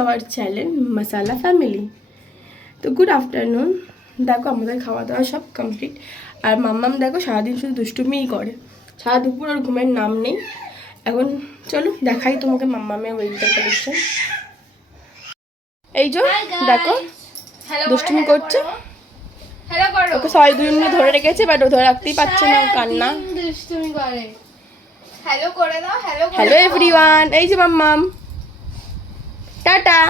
Our channel masala family. তো good afternoon. দেখো আমাদের খাওয়া দাওয়া সব কমপ্লিট। আর মাম্মাম দেখো সারাদিন শুধু দুষ্টুমিই করে, সারা দুপুর ওর ঘুমের নাম নেই। এখন চলো দেখাই তোমাকে মাম্মামের উইন্টার কালেকশন। এই যে দেখো দুষ্টুমি করছে, ওকে সবাই দুই মিনিট ধরে রেখেছে, বাট ও ধরে রাখতেই পারছে না, কান্না দুষ্টুমি করে। হ্যালো করে দাও, হ্যালো এভরিওয়ান। এই যে মাম্মাম, টাটা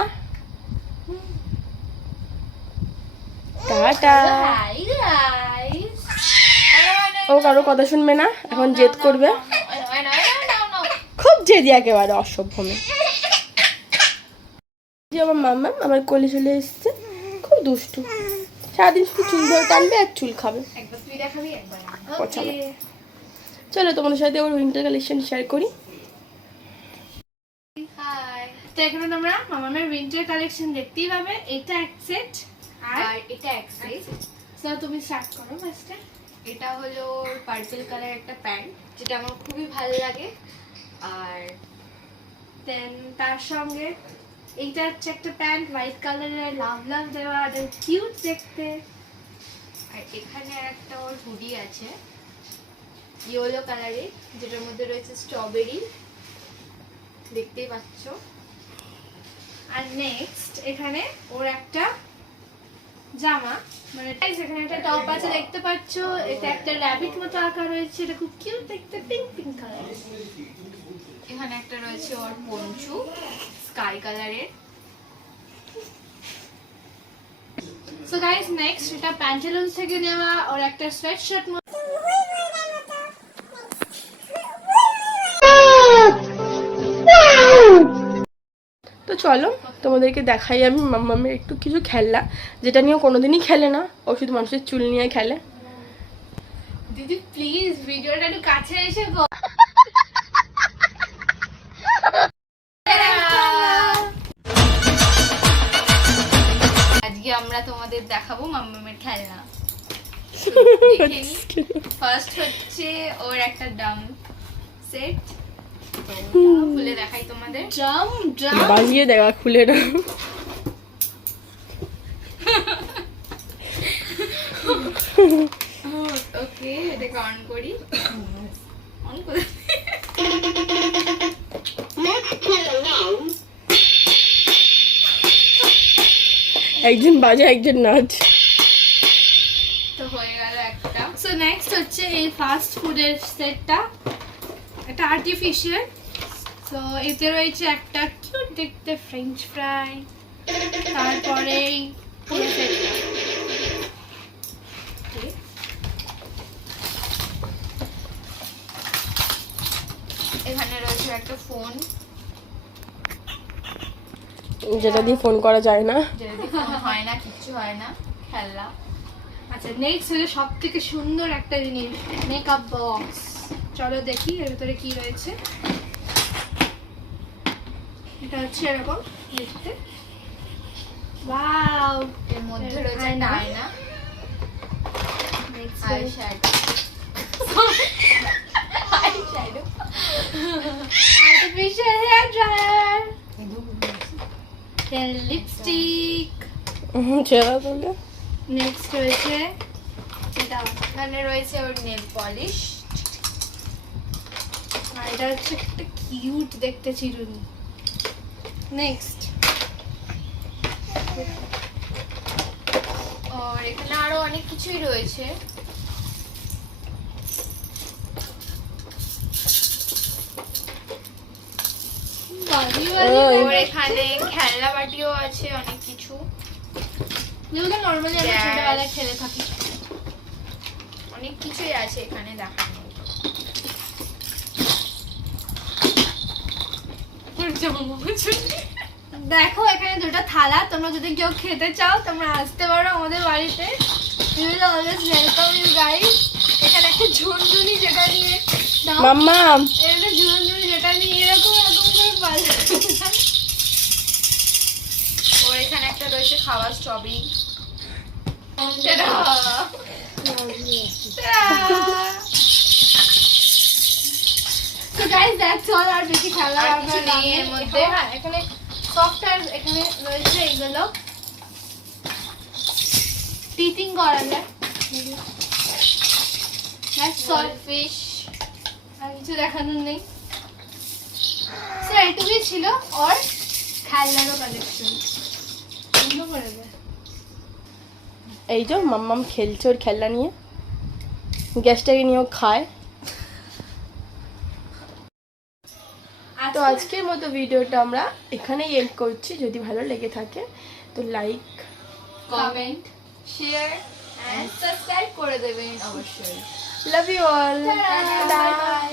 টাটা। Hi guys. ও কারো কথা শুনবে না, এখন জেদ করবে, খুব জেদি একেবারে অসভ্য মেয়ে। যে আমার মাম্মাম আমার কোলে চলে এসছে, খুব দুষ্টু, সারাদিন শুধু চুল ধরে টানবে আর চুল খাবে। চলো তোমাদের সাথে ওর উইন্টার কালেকশন শেয়ার করি। তো এখানে তোমরা মামামের উইন্টার কালেকশন দেখতেই পাবে। এটা এক সেট আর এটা এক সেট। সো তুমি স্টার্ট করো ফার্স্টে। এটা হলো পার্পল কালার একটা প্যান্ট, যেটা আমার খুবই ভালো লাগে। আর দেন তার সঙ্গে এইটা হচ্ছে একটা প্যান্ট হোয়াইট কালারের, লাভ লাভ দেওয়া, আর কিউট দেখতে। আর এখানে একটা ওর হুডি আছে ইয়েলো কালারের, যেটার মধ্যে রয়েছে স্ট্রবেরি, দেখতেই পাচ্ছ। আর নেক্সট এখানে ওর একটা জামা, মানে এখানে একটা টপ আছে দেখতে পাচ্ছ। এটা একটা র‍্যাবিট মতো আঁকা রয়েছে, এটা খুব কিউট দেখতে, পিঙ্ক পিঙ্ক কালার। এখানে একটা রয়েছে ওর পঞ্চু স্কাই কালারের। সো গাইস নেক্সট এটা প্যান্টালুন্স থেকে নেওয়া ওর একটা সোয়েটশার্ট। তো চলো তোমাদেরকে দেখাই আমি মাম্মামের একটু কিছু খেলনা, যেটা নিয়ে কোনোদিনই খেলে না, ও শুধু মানুষের চুল নিয়ে খেলে। দিদি প্লিজ ভিডিওটা একটু কাছে এসে গো। আজকে আমরা তোমাদের দেখাবো মাম্মামের খেলনা। ফার্স্ট হচ্ছে ওর একটা ডাম সেট, খুলে দেখাই তোমাদের। ড্রাম বাজিয়ে দেখা, খুলে না। ওকে এটাকে অন করি। অন করে একজন বাজে একজন নাচ। তো হয়ে গেল একটা। সো নেক্সট হচ্ছে এই ফাস্ট ফুডের সেটটা, এটা আর্টিফিশিয়াল। সো এতে রয়েছে একটা কিউট দেখতে ফ্রেঞ্চ ফ্রাই, তারপরে পুরো সেটটা। এখানে রয়েছে একটা ফোন, যেটা দিয়ে ফোন করা যায় না, যেটা দিয়ে ফোন হয় না, কিচ্ছু হয় না, খেলনা। আচ্ছা নেক্সট হলো সব থেকে সুন্দর একটা জিনিস, মেকআপ বক্স। চলো দেখি এর ভিতরে কি রয়েছে। এটা হচ্ছে এরকম দেখতে, ওয়াও। এর মধ্যে রয়েছে একটা আয়না, আইশ্যাডো, আর্টিফিশিয়াল হেয়ার ড্রায়ার, দেন লিপস্টিক। ছেড়া তোলে। নেক্সট রয়েছে এটা, এখানে রয়েছে ওর নেল পলিশ। আর এটা হচ্ছে একটা কিউট দেখতে চিরুনি। নেক্সট আর এখানে আরো অনেক কিছুই রয়েছে। ওর এখানে খেলনা বাটিও আছে, অনেক কিছু, যেগুলো নর্মালি আমরা ছোটবেলায় খেলে থাকি। অনেক কিছুই আছে এখানে দেখানো। দেখো এখানে দুটো থালা, তোমরা যদি কেউ খেতে চাও তোমরা আসতে পারো আমাদের বাড়িতে। We will always welcome you guys. এখানে একটা ঝুনঝুনি, যেটা নিয়ে মাম্মাম, এটা ঝুনঝুনি যেটা নিয়ে এরকম এরকম করে বাজে। ওর এখানে একটা রয়েছে খাওয়ার strawberry. So guys, that's all. আর বেশি খেলা হবে না এর মধ্যে। এখানে সফট আর এখানে রয়েছে এইগুলো টিচিং করা যায়। সলফিশ আর কিছু দেখানোর নেই। স্যার এটুকুই ছিল। আর খেলনারও কালেকশন বন্ধ করে দেয়। এই যে মাম্মাম খেলছে ওর খেলনা নিয়ে, গ্যাসটাকে নিয়েও খায়। তো আজকের মতো ভিডিওটা আমরা এখানেই এন্ড করছি। যদি ভালো লেগে থাকে তো like, comment, share and subscribe করে দেবেন অবশ্যই। Love you all, bye by.